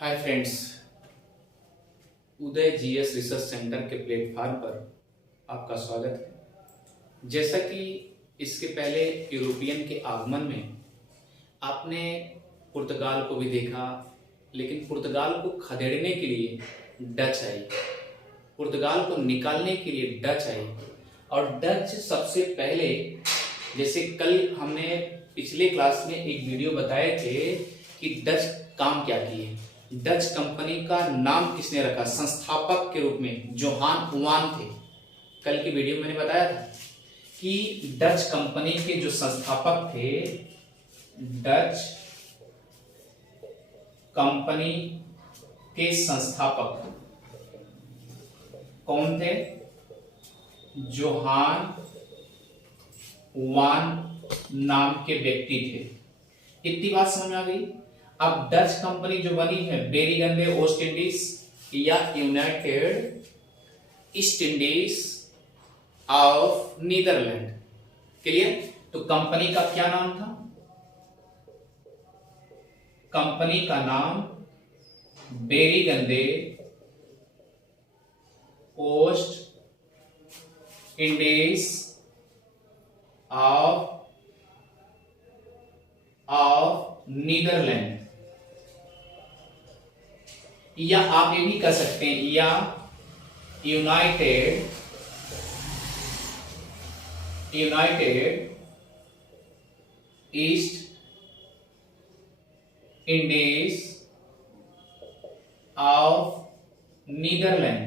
Hi friends, उदय GS research centre के platform पर आपका स्वागत है। जैसा कि इसके पहले यूरोपियन के आगमन में आपने पुर्तगाल को भी देखा, लेकिन पुर्तगाल को खदेड़ने के लिए डच आई, पुर्तगाल को निकालने के लिए डच आई। और डच सबसे पहले, जैसे कल हमने पिछले क्लास में एक वीडियो बताए थे कि डच काम क्या किए, डच कंपनी का नाम किसने रखा, संस्थापक के रूप में जोहान वान थे। कल की वीडियो में मैंने बताया था कि डच कंपनी के जो संस्थापक थे, डच कंपनी के संस्थापक कौन थे? जोहान वान नाम के व्यक्ति थे। इतनी बात समझ में आ गई। अब डच कंपनी जो बनी है, बेरीगंदे ओस्ट इंडीज या United East Indies of Netherlands, clear? तो कंपनी का क्या नाम था? कंपनी का नाम बेरीगंदे ओस्ट इंडीज ऑफ नीदरलैंड, या आप ये भी कह सकते हैं या United East Indies of Netherlands.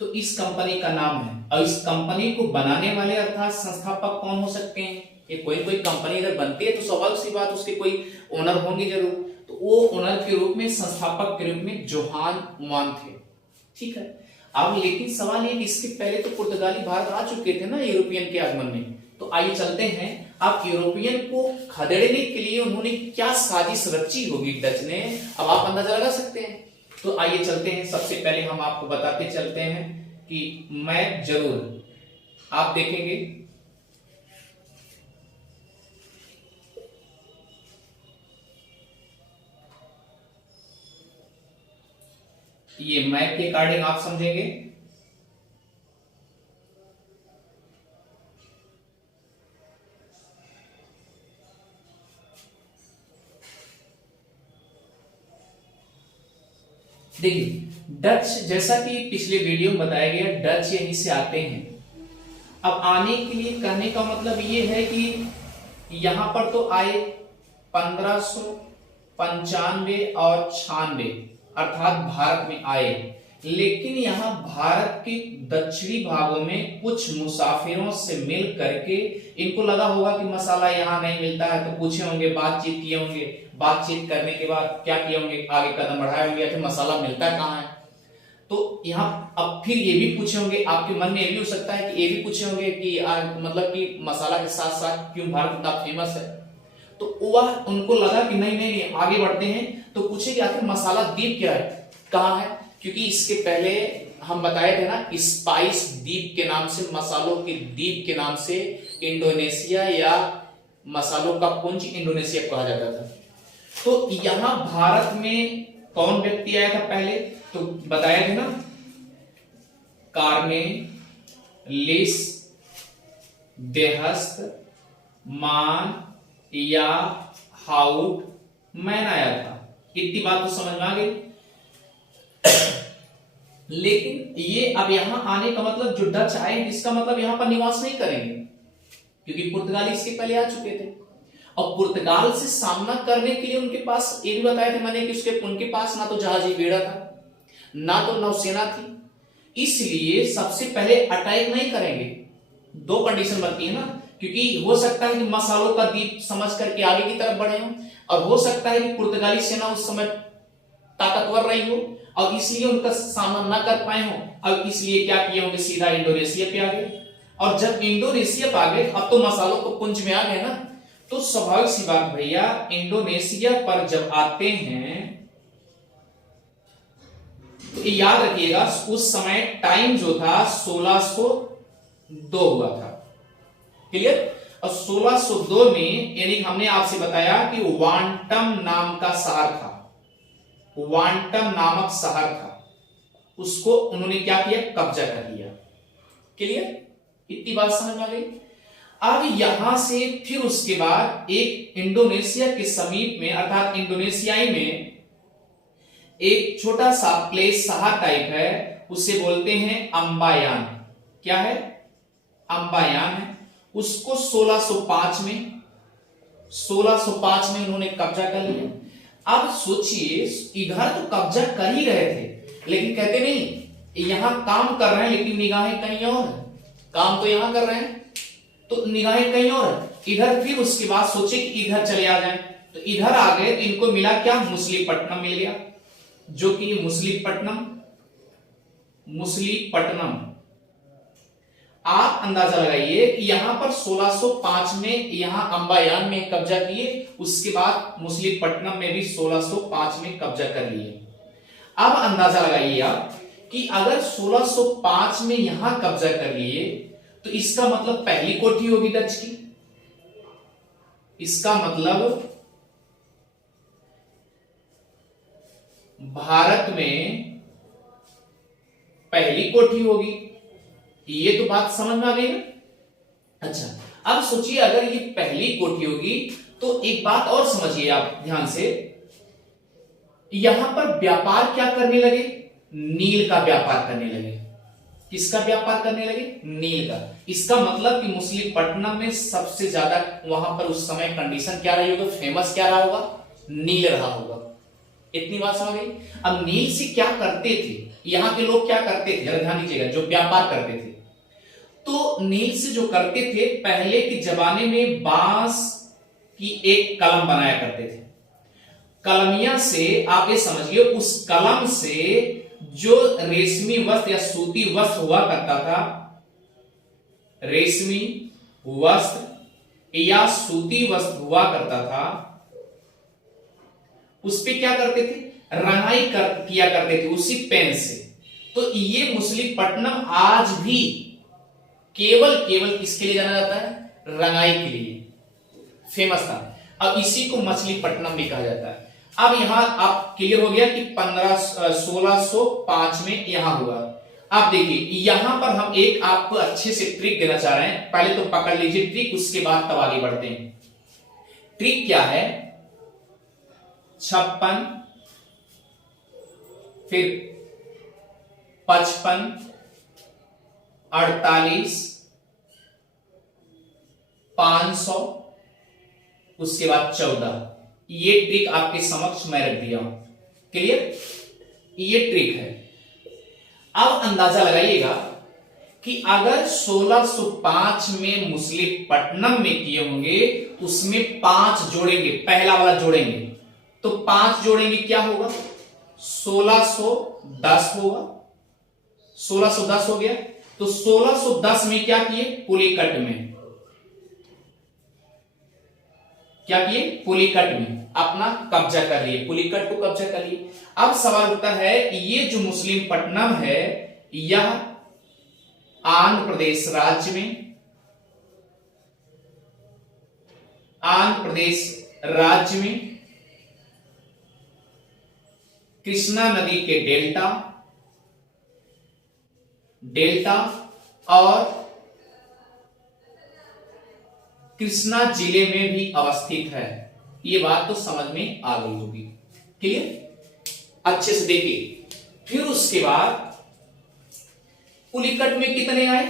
तो इस कंपनी का नाम है। और इस कंपनी को बनाने वाले अर्थात संस्थापक कौन हो सकते हैं? ये कोई कंपनी अगर बनती है तो स्वाभाविक सी बात उसके कोई ओनर होंगे जरूर। तो वो ओनर के रूप में, संस्थापक के रूप में जोहान वान थे, ठीक है। अब लेकिन सवाल ये कि इसके पहले तो पुर्तगाली भारत आ चुके थे ना यूरोपियन के आगमन में। तो आइए चलते हैं, अब यूरोपियन को खदेड़ने के लिए उन्होंने क्या साजिश रची होगी डच ने, अब आप अंदाजा लगा सकते हैं। तो आइए चलते हैं। सबसे पहले हम आपको बताते चलते हैं कि मैप जरूर आप देखेंगे, ये मैप के अकॉर्डिंग आप समझेंगे। देखिए, डच जैसा कि पिछले वीडियो में बताया गया, डच यहीं से आते हैं। अब आने के लिए कहने का मतलब ये है कि यहां पर तो आए 1595 और 96, अर्थात भारत में आए। लेकिन यहां भारत के दक्षिणी भागों में कुछ मुसाफिरों से मिल करके इनको लगा होगा कि मसाला यहां नहीं मिलता है, तो पूछे होंगे, बातचीत किए होंगे। बातचीत करने के बाद क्या किए होंगे, आगे कदम बढ़ाए होंगे, फिर मसाला मिलता कहां है। तो यहाँ अब फिर ये भी पूछे होंगे, आपके मन में ये भी हो सकता है कि ये भी पूछे होंगे कि मतलब कि मसाला के साथ साथ क्यों भारत इतना फेमस है। तो वह उनको लगा कि नहीं नहीं नहीं, आगे बढ़ते हैं। तो पूछे कि आखिर मसाला द्वीप क्या है, कहाँ है? क्योंकि इसके पहले हम बताए थे ना, स्पाइस द्वीप के नाम से, मसालों के द्वीप के नाम से इंडोनेशिया या मसालों का पुंज इंडोनेशिया कहा जाता था। तो यहां भारत में कौन व्यक्ति आया था पहले? तो बताया थे ना, कार्नेलिस देहस्त मान या हाउट मैन आया था। इतनी बात तो समझ में आ गई। लेकिन ये अब यहां आने का मतलब, जो डच आए इसका मतलब यहां पर निवास नहीं करेंगे, क्योंकि पुर्तगाली इसके पहले आ चुके थे। और पुर्तगाल से सामना करने के लिए उनके पास, ये भी बताया था मैंने कि उनके पास ना तो जहाजी बेड़ा था, ना तो नौसेना थी। इसलिए सबसे पहले अटैक नहीं करेंगे। दो कंडीशन बनती है ना, क्योंकि हो सकता है कि मसालों का द्वीप समझ करके आगे की तरफ बढ़े हों, और हो सकता है कि पुर्तगाली सेना उस समय ताकतवर रही हो और इसलिए उनका सामना ना कर पाए हों। अब इसलिए क्या किए होंगे, सीधा इंडोनेशिया पे आ गए। और जब इंडोनेशिया पे आ गए, अब तो मसालों को पुंज में आ गए ना, तो स्वाभाविक सी बात भैया, इंडोनेशिया पर जब आते हैं तो याद रखिएगा, उस समय टाइम जो था 1602 हुआ था, क्लियर? और 1602 में यानी हमने आपसे बताया कि वांटम नाम का शहर था, क्वांटम नामक शहर था, उसको उन्होंने क्या किया, कब्जा कर लिया। क्लियर, इतनी बात समझ में आ गई। अब यहां से फिर उसके बाद एक इंडोनेशिया के समीप में अर्थात इंडोनेशियाई में एक छोटा सा प्लेस शहर टाइप है, उसे बोलते हैं अम्बायान। क्या है, अम्बायान है। उसको 1605 में उन्होंने कब्जा कर लिया। अब सोचिए, इधर तो कब्जा कर ही रहे थे, लेकिन कहते नहीं यहां काम कर रहे हैं लेकिन निगाहें कहीं और है। काम तो यहां कर रहे हैं तो निगाहें कहीं और है इधर। फिर उसके बाद सोचे कि इधर चले आ जाएं, तो इधर आ गए तो इनको मिला क्या, मुसलीपट्टनम मिल गया, जो कि मुसलीपट्टनम। आप अंदाजा लगाइए कि यहां पर 1605 में यहां अम्बायान में कब्जा किए, उसके बाद मुसलीपट्टनम में भी 1605 में कब्जा कर लिए। अब अंदाजा लगाइए आप कि अगर 1605 में यहां कब्जा कर लिए तो इसका मतलब पहली कोठी होगी डच की। इसका मतलब भारत में पहली कोठी होगी। ये तो बात समझ में आ गई ना। अच्छा, अब सोचिए अगर ये पहली कोठी होगी तो एक बात और समझिए आप ध्यान से, यहां पर व्यापार क्या करने लगे, नील का व्यापार करने लगे। किसका व्यापार करने लगे, नील का। इसका मतलब कि मुसलीपट्टनम में सबसे ज्यादा वहां पर उस समय कंडीशन क्या रही होगी, फेमस क्या रहा होगा, नील रहा होगा। इतनी बात समझ गई। अब नील से क्या करते थे यहां के लोग, क्या करते थे जरा ध्यान दीजिएगा, जो व्यापार करते थे तो नील से जो करते थे, पहले के जमाने में बांस की एक कलम बनाया करते थे। कलमिया से आप ये समझिए, उस कलम से जो रेशमी वस्त्र या सूती वस्त्र हुआ करता था, रेशमी वस्त्र या सूती वस्त्र हुआ करता था, उस पे क्या करते थे, रंगाई किया करते थे उसी पेन से। तो ये मुसलीपट्टनम आज भी केवल किसके लिए जाना जाता है, रंगाई के लिए फेमस था। अब इसी को मछलीपट्टनम भी कहा जाता है। अब यहां आप क्लियर हो गया कि 1605 में यहां हुआ। अब देखिए यहां पर हम एक आपको अच्छे से ट्रिक देना चाह रहे हैं, पहले तो पकड़ लीजिए ट्रिक, उसके बाद तब आगे बढ़ते हैं। ट्रिक क्या है, 56 फिर 55 48 500 उसके बाद 14। ये ट्रिक आपके समक्ष मैं रख दिया हूं। क्लियर, ये ट्रिक है। अब अंदाजा लगाइएगा कि अगर 1605 में मुसलीपट्टनम में किए होंगे, उसमें 5 जोड़ेंगे, पहला वाला जोड़ेंगे तो 5 जोड़ेंगे क्या होगा, 1610 होगा। 1610 हो गया तो 1610 में क्या किए, पुलिकट में क्या किए, पुलिकट में अपना कब्जा कर लिए, पुलिकट को कब्जा कर लिए। अब सवाल उठता है, ये जो मुसलीपट्टनम है यह आंध्र प्रदेश राज्य में, आंध्र प्रदेश राज्य में कृष्णा नदी के डेल्टा और कृष्णा जिले में भी अवस्थित है। ये बात तो समझ में आ गई होगी। क्लियर, अच्छे से देखिए। फिर उसके बाद पुलिकट में कितने आए,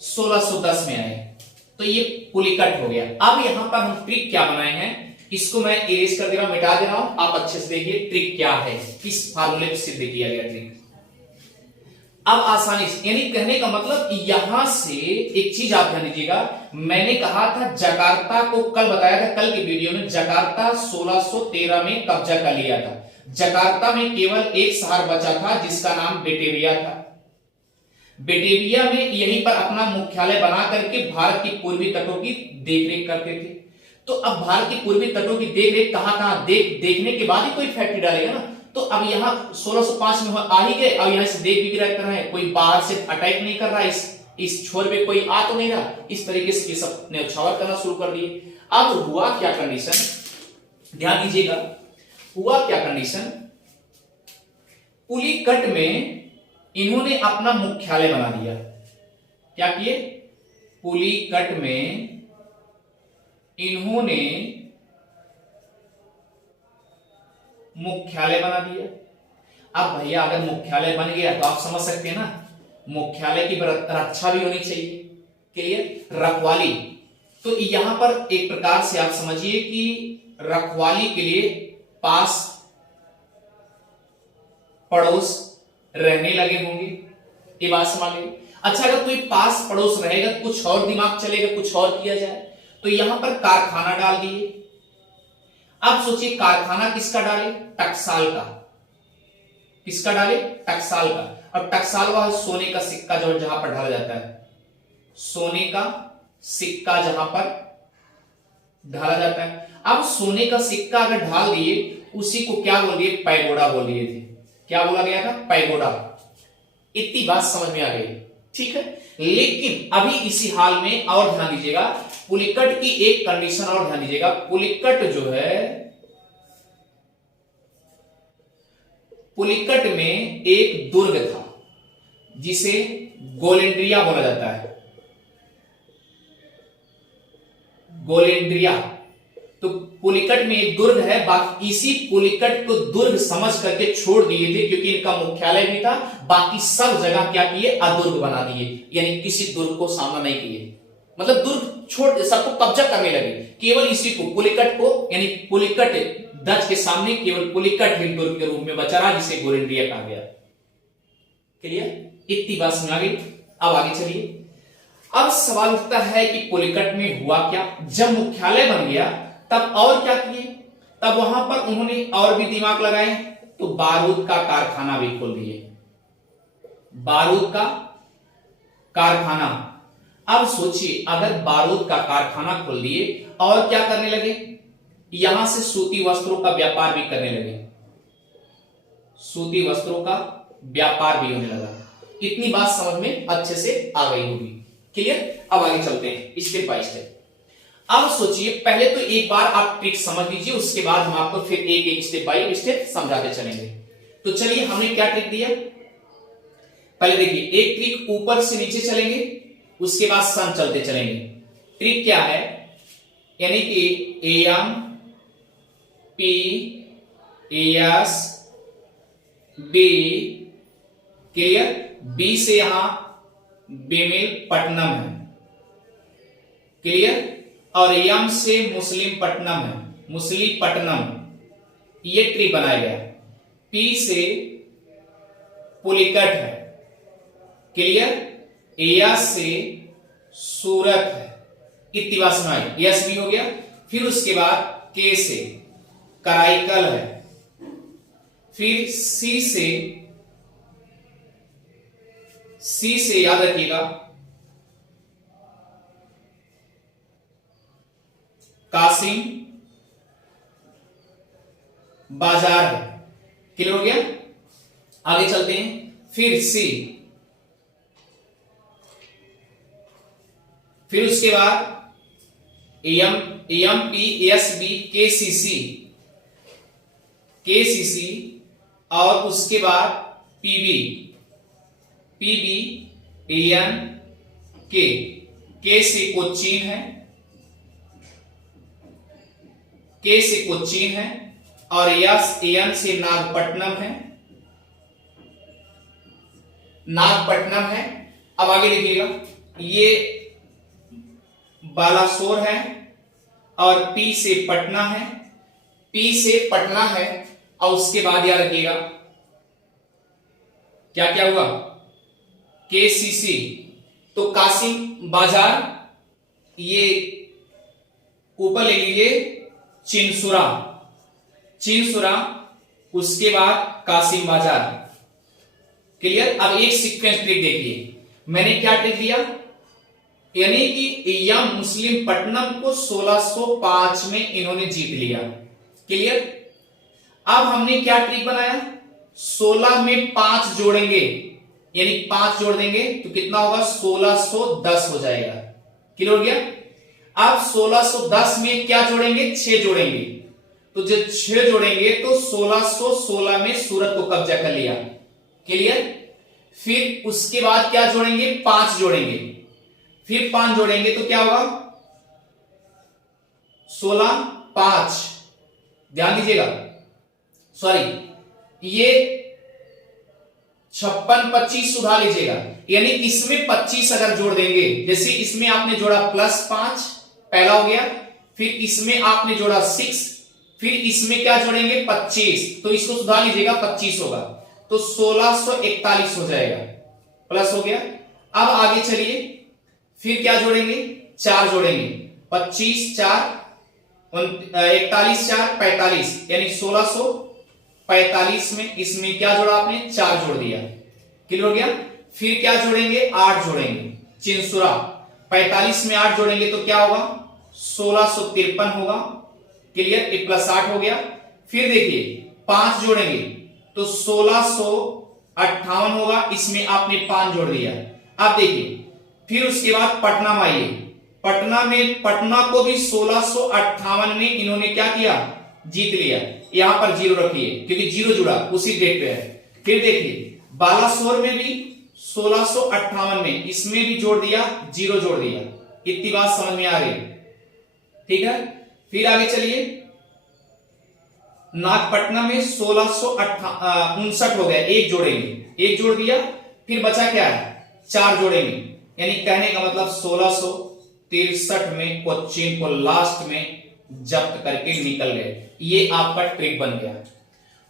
1610 में आए, तो ये पुलिकट हो गया। अब यहां पर हम ट्रिक क्या बनाए हैं, इसको मैं इरेज कर दे रहा हूं, मिटा दे रहा हूं, आप अच्छे से देखिए ट्रिक क्या है, किस फार्मूले पे सिद्ध किया गया ट्रिक। अब आसानी से, यानी कहने का मतलब यहां से एक चीज आप ध्यान दीजिएगा, मैंने कहा था जकार्ता को, कल बताया था कल के वीडियो में, जकार्ता 1613 में कब्जा कर लिया था। जकार्ता में केवल एक शहर बचा था जिसका नाम बेटेविया था। बेटेविया में यहीं पर अपना मुख्यालय बना करके भारत की पूर्वी तटों की देखरेख करते थे। तो अब भारत की पूर्वी तटों की देखरेख कहां देखने के बाद ही कोई फैक्ट्री डालेगा ना। तो अब यहां 1605 में आ ही गए, अब यहां से देख भी कर रहे हैं, कोई बाहर से अटैक नहीं कर रहा, इस छोर पे कोई आ तो नहीं रहा, इस तरीके से ये सब न्यौछावर करना शुरू कर दिए। अब हुआ क्या कंडीशन, ध्यान दीजिएगा, हुआ क्या कंडीशन पुलिकट में इन्होंने अपना मुख्यालय बना दिया। क्या किए? पुलिकट में इन्होंने मुख्यालय बना दिया। अब भैया अगर मुख्यालय बन गया तो आप समझ सकते हैं ना, मुख्यालय की रक्षा भी होनी चाहिए। क्लियर? रखवाली। तो यहां पर एक प्रकार से आप समझिए कि रखवाली के लिए पास पड़ोस रहने लगे होंगे, ये बात समझ लीजिए। अच्छा, अगर कोई पास पड़ोस रहेगा तो कुछ और दिमाग चलेगा, कुछ और किया जाए, तो यहां पर कारखाना डाल दिए। अब सोचिए कारखाना किसका डाले? टकसाल का। किसका डाले? टकसाल का। और टकसाल वह सोने का सिक्का जो जहां पर ढाला जाता है, सोने का सिक्का जहां पर ढाला जाता है। अब सोने का सिक्का अगर ढाल दिए, उसी को क्या बोल दिए? पैगोडा बोल दिए थे। क्या बोला गया था? पैगोडा। इतनी बात समझ में आ गई, ठीक है। लेकिन अभी इसी हाल में और ध्यान दीजिएगा, पुलिकट की एक कंडीशन और ध्यान दीजिएगा। पुलिकट जो है, पुलिकट में एक दुर्ग था जिसे गोलेंड्रिया बोला जाता है। गोलेंड्रिया। तो पुलिकट में एक दुर्ग है, बाकी इसी पुलिकट को दुर्ग समझ करके छोड़ दिए थे, क्योंकि इनका मुख्यालय भी था। बाकी सब जगह क्या किए? अदुर्ग बना दिए, यानी किसी दुर्ग को सामना नहीं किए। मतलब दुर्ग छोड़, सबको कब्जा करने लगे, केवल इसी को पुलिकट को, यानी पुलिकट डच के सामने केवल पुलिकट ही दुर्ग के रूप में बचा रहा, जिसे गोलेंड्रिया कहा गया। क्लियर? इतनी बात समझ आ गई। अब आगे चलिए। अब सवाल उठता है कि पुलिकट में हुआ क्या? जब मुख्यालय बन गया तब और क्या किए? तब वहां पर उन्होंने और भी दिमाग लगाए, तो बारूद का कारखाना भी खोल दिए। बारूद का कारखाना। अब सोचिए, अगर बारूद का कारखाना खोल दिए और क्या करने लगे? यहां से सूती वस्त्रों का व्यापार भी करने लगे। सूती वस्त्रों का व्यापार भी होने लगा। इतनी बात समझ में अच्छे से आ गई होगी। क्लियर? अब आगे चलते हैं स्टेप बाय स्टेप। अब सोचिए, पहले तो एक बार आप ट्रिक समझ लीजिए, उसके बाद हम आपको फिर एक एक स्टेप बाय स्टेप समझाते चलेंगे। तो चलिए, हमने क्या ट्रिक दिया? पहले देखिए, एक ट्रिक ऊपर से नीचे चलेंगे, उसके बाद सन चलते चलेंगे। ट्रिक क्या है? यानी कि M P S B. Clear? B से यहां बेमेल पट्टनम है। क्लियर? और यम से मुस्लिम पट्टनम है, मुस्लिपट्टनम। ये ट्री बनाया गया। पी से पुलिकट है। क्लियर? एस से सूरत है। इतनी बात सुनाई। यस भी हो गया। फिर उसके बाद के से कराईकल है। फिर सी से याद रखिएगा कासिम बाजार है। क्लियर हो गया? आगे चलते हैं। फिर सी, फिर उसके बाद एम पी एस बी के सी सी, और उसके बाद पीबी एन के से कोचीन है, के से कोचीन है, और यस एन से नागपट्टनम है, नागपट्टनम है। अब आगे देखिएगा, ये बालासोर है, और पी से पटना है, पी से पटना है। और उसके बाद याद रखिएगा क्या क्या हुआ? केसीसी, तो कासिम बाजार। ये ऊपर ले लीजिए चिनसुरा, उसके बाद कासिम बाजार। क्लियर? अब एक सीक्वेंस ट्रिक देखिए, मैंने क्या ट्रिक दिया? यानी कि यम मुस्लिम पट्टनम को 1605 में इन्होंने जीत लिया। क्लियर? अब हमने क्या ट्रिक बनाया? 16 में 5 जोड़ेंगे, यानी 5 जोड़ देंगे तो कितना होगा? 1610 हो जाएगा। क्लियर हो गया? अब 1610 में क्या जोड़ेंगे? 6 जोड़ेंगे, तो जब 6 जोड़ेंगे तो 1616 में सूरत को कब्जा कर लिया। क्लियर। फिर उसके बाद क्या जोड़ेंगे, 5 जोड़ेंगे, फिर 5 जोड़ेंगे तो क्या होगा 16 5, ध्यान दीजिएगा, सॉरी ये 56 25 सुधार लीजिएगा, यानी इसमें 25 अगर जोड़ देंगे, जैसे इसमें आपने जोड़ा +5 पहला हो गया, फिर इसमें आपने जोड़ा 6, फिर इसमें क्या जोड़ेंगे 25, तो इसको सुधार लीजिएगा 25 होगा, तो 1641 हो जाएगा, प्लस हो गया। अब आगे चलिए, फिर क्या जोड़ेंगे 4 जोड़ेंगे, 25 4 41 4 45, यानी 1645 में इसमें क्या जोड़ा आपने 4 जोड़ दिया, क्लियर हो गया। फिर क्या जोड़ेंगे 8 जोड़ेंगे, चिंसुरा 45 में 8 जोड़ेंगे तो क्या होगा 1653 होगा, क्लियर, ये +8 हो गया। फिर देखिए 5 जोड़ेंगे तो 1658 होगा, इसमें आपने 5 जोड़ दिया। अब देखिए फिर उसके बाद पटना में आइए, पटना को भी 1658 में इन्होंने क्या किया, जीत लिया, यहां पर 0 रखिए क्योंकि 0 जुड़ा उसी डेट पे है। फिर देखिए बालासोर में भी 1658 में इसमें भी जोड़ दिया, 0 जोड़ दिया, इतनी बात समझ में आ रही, ठीक है। फिर आगे चलिए, नागपट्टनम में 1659 हो गया, 1 जोड़ेंगे, 1 जोड़ दिया, फिर बचा क्या है 4 जोड़ेंगे, यानी कहने का मतलब 1663 में कोच्चिन को लास्ट में जब्त करके निकल गए। ये आपका ट्रिक बन गया।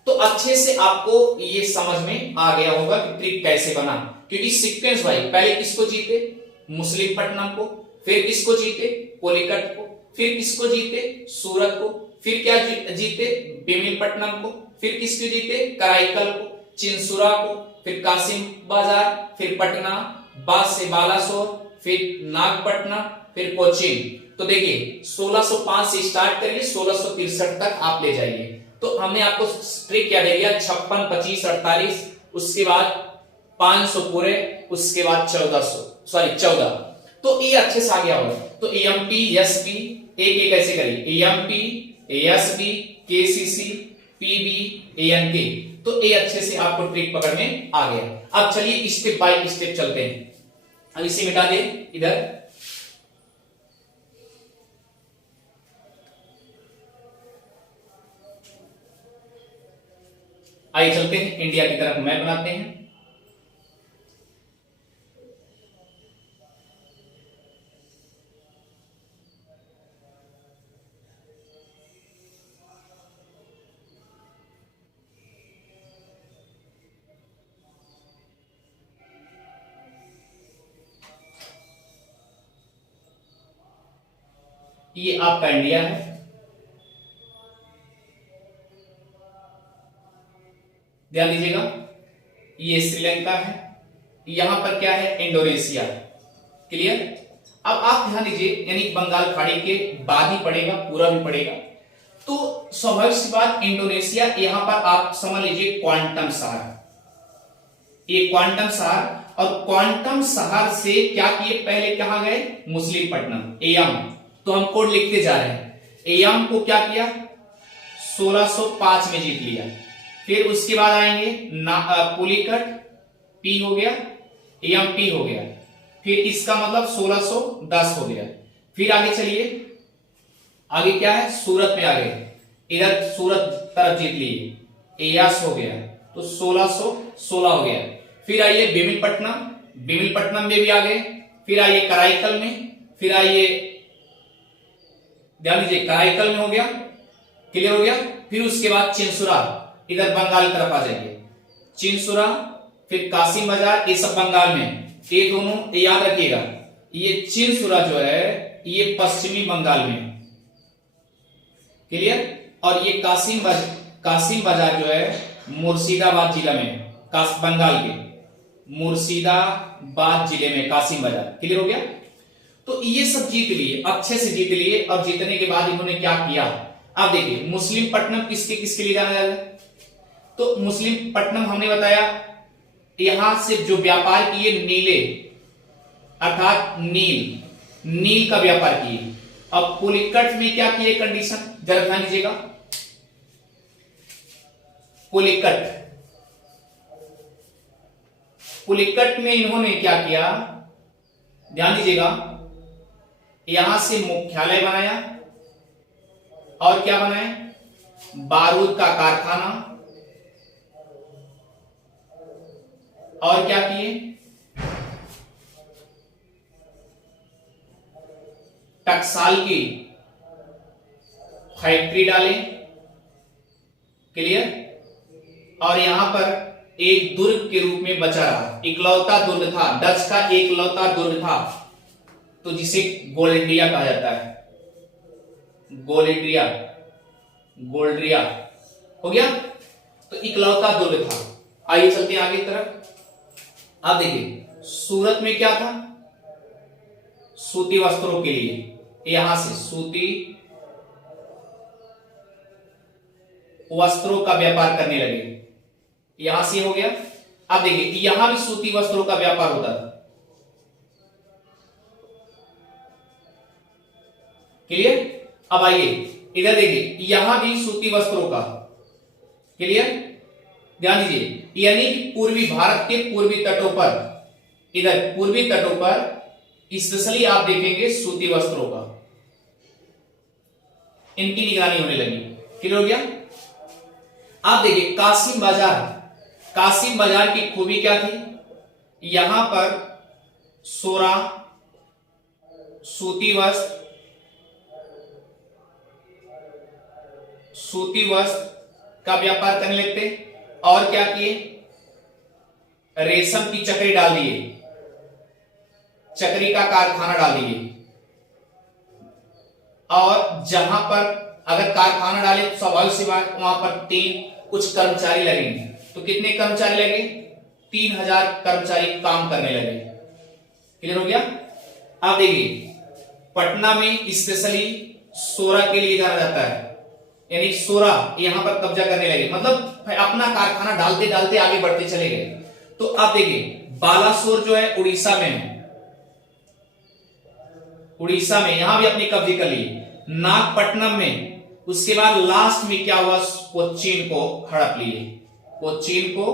तो अच्छे से आपको ये समझ में आ गया होगा कि ट्रिक कैसे बना, क्योंकि सीक्वेंस वाइज पहले किसको जीते, मुसलिमपट्टनम को, फिर किसको जीते पुलिकट को, फिर किसको जीते सूरत को, फिर क्या जीते बेमिलपट्टनम को, फिर किसको जीते कराईकल को, चिंसुरा को, फिर कासिम बाजार, फिर पटना, बाद से बालासोर, फिर नागपट्टनम, फिर कोचीन। तो देखिए 1605 से स्टार्ट करिए 1663 तक आप ले जाइए। तो हमने आपको ट्रिक क्या दे दिया, 56 25 48, उसके बाद 500 पूरे, उसके बाद 14। तो ये अच्छे से आ गया होगा। तो एएमपी एसपी एक एक कैसे करिए, एएमपी एएसबी केसीसी पीबी एएनके, तो ये अच्छे से आपको ट्रिक पकड़ में आ गया। अब चलिए स्टेप बाय स्टेप चलते हैं। अब इसे मिटा दे इधर, आइए चलते हैं इंडिया की तरफ, मैप बनाते हैं। ये आपका इंडिया है, ध्यान दीजिएगा, ये श्रीलंका है, यहां पर क्या है इंडोनेशिया, क्लियर। अब आप ध्यान दीजिए, यानी बंगाल खाड़ी के बाद ही पड़ेगा, पूरा भी पड़ेगा। तो स्वाभाविक सी बात इंडोनेशिया, यहां पर आप समझ लीजिए क्वांटम शहर, ये क्वांटम शहर, और क्वांटम शहर से क्या किए, पहले कहां गए मुसलिमपट्टनम एयम, तो हम कोड लिखते जा रहे हैं। एयम को क्या किया 1605 में जीत लिया। फिर उसके बाद आएंगे पुलिकट, पी हो गया, एयम पी हो गया, फिर इसका मतलब 1610 हो गया। फिर आगे चलिए, आगे क्या है सूरत में आ गए, इधर सूरत तरफ जीत लिए, एयास हो गया, तो 1616 हो गया। फिर आइए बेमिलपट्टनम, बेमिलपट्टनम में भी आ गए। फिर आइए कराईकल में, फिर आइए ध्यान दीजिए कराईकल में हो गया, क्लियर हो गया। फिर उसके बाद चिंसुरा, इधर बंगाल की तरफ आ जाएंगे, चिंसुरा, फिर कासिम बाजार, ये सब बंगाल में, ये दोनों याद रखिएगा, ये चिंसुरा जो है ये पश्चिमी बंगाल में, क्लियर। और ये कासिम बाजार जो है मुर्शिदाबाद जिला में, बंगाल के मुर्शिदाबाद जिले में कासिम बाजार, क्लियर हो गया। तो ये सब जीत लिए, अच्छे से जीत लिए, और जीतने के बाद इन्होंने क्या किया, अब देखिए मुसलिमपट्टनम किसके किसके लिए जाना जाता है, तो मुसलिमपट्टनम हमने बताया यहां से जो व्यापार किए नीले, अर्थात नील का व्यापार किए। अब पुलिकट में क्या किए कंडीशन, जरा ध्यान दीजिएगा, पुलिकट। पुलिकट में इन्होंने क्या किया, ध्यान दीजिएगा, यहां से मुख्यालय बनाया और क्या बनाया, बारूद का कारखाना, और क्या किए, टकसाल की फैक्ट्री डाले, क्लियर। और यहां पर एक दुर्ग के रूप में बचा रहा, इकलौता दुर्ग था, डच का एकलौता दुर्ग था, तो जिसे गोल्ड्रिया कहा जाता है, गोल्ड्रिया, गोल्ड्रिया हो गया, तो इकलौता दुर्ग था। आइए चलते हैं आगे की तरफ। अब देखिए सूरत में क्या था, सूती वस्त्रों के लिए, यहां से सूती वस्त्रों का व्यापार करने लगे, यहां से हो गया। अब देखिए यहां भी सूती वस्त्रों का व्यापार होता था, क्लियर। अब आइए इधर देखिए, यहां भी सूती वस्त्रों का, क्लियर, ध्यान दीजिए, यानी कि पूर्वी भारत के पूर्वी तटों पर, इधर पूर्वी तटों पर स्पेशली आप देखेंगे सूती वस्त्रों का, इनकी निगरानी होने लगी, क्लियर हो गया। आप देखिए कासिम बाजार, कासिम बाजार की खूबी क्या थी, यहां पर सोरा, सूती वस्त्र, सूती वस्त्र का व्यापार करने लगते, और क्या किए, रेशम की चक्री डाल दिए, चक्री का कारखाना डाल दिए, और जहां पर अगर कारखाना डाले तो स्वाभाविक सी बात वहां पर कुछ कर्मचारी लगेंगे, तो कितने कर्मचारी लगे, 3000 कर्मचारी काम करने लगे, क्लियर हो गया। अब देखिए पटना में स्पेशली सोरा के लिए जाना जाता है, यानी सोरा यहां पर कब्जा करने लगे, मतलब अपना कारखाना डालते डालते आगे बढ़ते चले गए। तो अब देखिए बालासोर जो है उड़ीसा में है, उड़ीसा में यहां भी अपनी कब्जे कर लिए, नागपट्टनम में, उसके बाद लास्ट में क्या हुआ, कोचीन को हड़प लिए, कोचीन को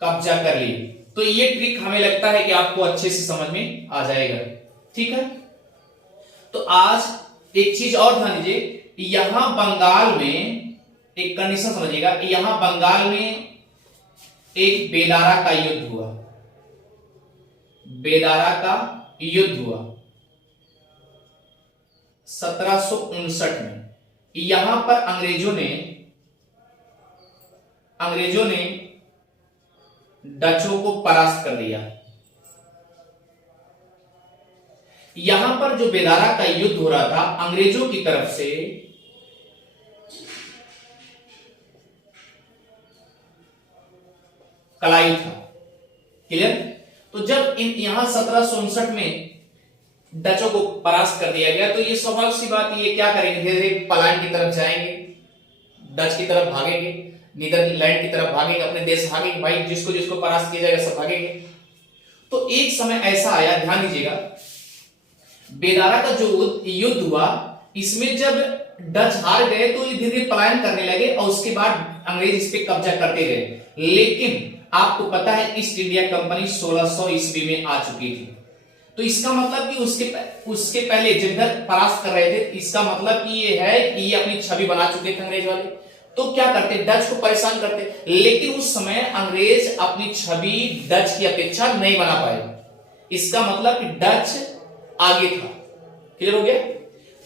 कब्जा कर लिए। तो ये ट्रिक हमें लगता है कि आपको अच्छे से समझ में आ जाएगा, ठीक है। तो आज एक चीज और ध्यान दीजिए, यहां बंगाल में एक कंडीशन समझिएगा, यहां बंगाल में एक बेदारा का युद्ध हुआ, बेदारा का युद्ध हुआ 1759 में। यहां पर अंग्रेजों ने डचों को परास्त कर दिया। यहां पर जो बेदारा का युद्ध हो रहा था अंग्रेजों की तरफ से, कलाई था, क्लियर। तो जब यहां 1759 में डचों को परास्त कर दिया गया, तो ये स्वाभाविक सी बात, ये क्या करेंगे, धीरे धीरे पलायन की तरफ जाएंगे, डच की तरफ भागेंगे, नीदरलैंड की तरफ भागेंगे, अपने देश भागेंगे, भाई जिसको जिसको परास्त किया जाएगा सब भागेंगे। तो एक समय ऐसा आया, ध्यान दीजिएगा, बेदारा का जो युद्ध हुआ, इसमें जब डच हार गए तो ये धीरे धीरे पलायन करने लगे, और उसके बाद अंग्रेज इस पे कब्जा करते गए। लेकिन आपको पता है ईस्ट इंडिया कंपनी 1600 ईस्वी में आ चुकी थी, तो इसका मतलब कि उसके पहले जब इधर परास्त कर रहे थे, इसका मतलब कि ये है कि ये अपनी छवि बना चुके थे अंग्रेज वाले। तो क्या करते, डच को परेशान करते, लेकिन उस समय अंग्रेज अपनी छवि डच की अपेक्षा नहीं बना पाए, इसका मतलब कि डच आगे था, क्लियर हो गया।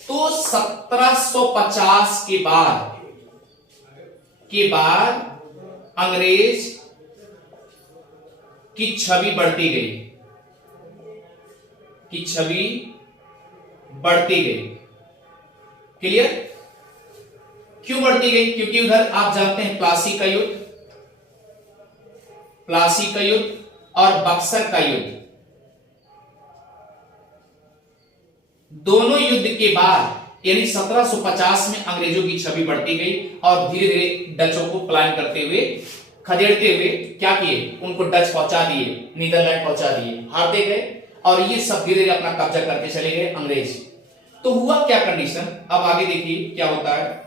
तो 1750 के बाद अंग्रेज की छवि बढ़ती गई, की छवि बढ़ती गई, क्लियर। क्यों बढ़ती गई, क्योंकि उधर आप जानते हैं प्लासी का युद्ध, प्लासी का युद्ध और बक्सर का युद्ध, दोनों युद्ध के बाद यानी 1750 में अंग्रेजों की छवि बढ़ती गई, और धीरे धीरे डचों को पलायन करते हुए, खदेड़ते हुए क्या किए, उनको डच पहुंचा दिए, नीदरलैंड पहुंचा दिए, हारते गए, और ये सब धीरे धीरे अपना कब्जा करते चले गए अंग्रेज। तो हुआ क्या कंडीशन, अब आगे देखिए क्या होता है।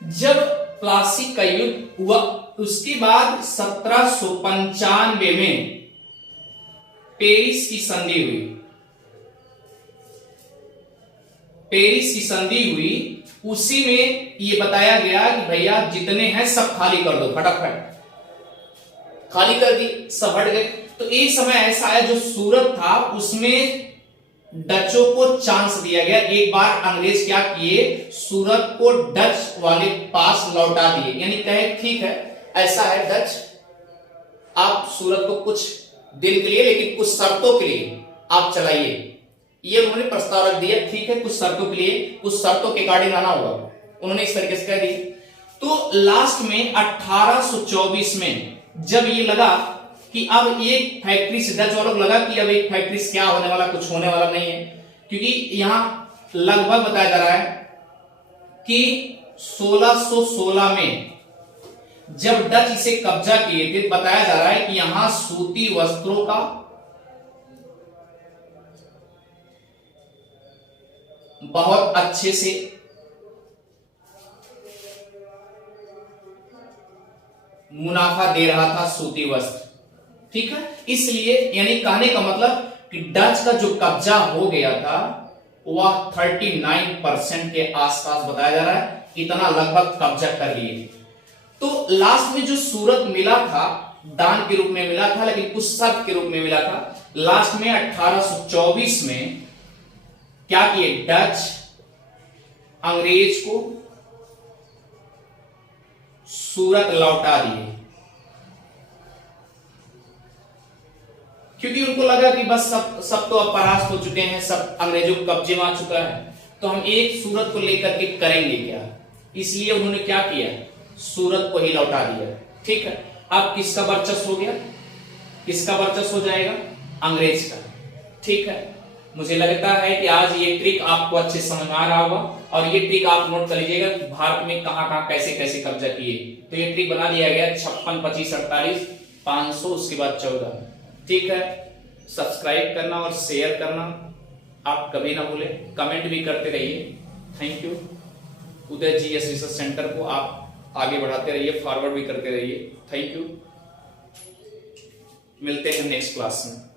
जब प्लासी का युद्ध हुआ उसके बाद 1795 में पेरिस की संधि हुई। पेरिस की संधि हुई, उसी में ये बताया गया कि भैया जितने हैं सब खाली कर दो, फटाफट खाली कर दी, सब हट गए। तो एक समय ऐसा आया जो सूरत था उसमें डचों को चांस दिया गया। एक बार अंग्रेज क्या किए, सूरत को डच वाले पास लौटा दिए, यानी कहे ठीक है ऐसा है डच, आप सूरत को कुछ दिन के लिए लेकिन कुछ शर्तों के लिए आप चलाइए, ये उन्होंने प्रस्ताव रख दिया। ठीक है, कुछ शर्तों के लिए, कुछ शर्तों के अकॉर्डिंग आना होगा, उन्होंने इस तरीके से कह दी। तो लास्ट में 1824 में जब ये लगा कि अब एक फैक्ट्री से डच वालों को लगा कि अब एक फैक्ट्री से क्या होने वाला, कुछ होने वाला नहीं है, क्योंकि यहां लगभग बताया जा रहा है कि 1616 में जब डच इसे कब्जा किए थे, बताया जा रहा है कि यहां सूती वस्त्रों का बहुत अच्छे से मुनाफा दे रहा था सूती वस्त्र। ठीक है, इसलिए यानी कहने का मतलब कि डच का जो कब्जा हो गया था वह 39% के आसपास बताया जा रहा है, इतना लगभग कब्जा कर लिए। तो लास्ट में जो सूरत मिला था दान के रूप में मिला था, लेकिन कुछ शर्त के रूप में मिला था। लास्ट में 1824 में क्या किए, डच अंग्रेज को सूरत लौटा दिए, क्योंकि उनको लगा कि बस सब तो अब परास्त हो चुके हैं, सब अंग्रेजों को कब्जे में आ चुका है, तो हम एक सूरत को लेकर के करेंगे क्या। इसलिए उन्होंने क्या किया, सूरत को ही लौटा दिया। ठीक है, अब किसका वर्चस्व हो गया, किसका वर्चस्व हो जाएगा, अंग्रेज का। ठीक है, मुझे लगता है कि आज ये ट्रिक आपको अच्छे समझ में आ रहा होगा, और ये ट्रिक आप नोट कर लीजिएगा भारत में कहां कहां कैसे कैसे कब्जा किए। तो ये ट्रिक बना दिया गया 56, 25, 48, 500, उसके बाद 14। ठीक है, सब्सक्राइब करना और शेयर करना आप कभी ना भूलें, कमेंट भी करते रहिए। Thank you. Uday GS research centre को आप आगे बढ़ाते रहिए, फॉरवर्ड भी करते रहिए। थैंक यू, मिलते हैं नेक्स्ट क्लास में।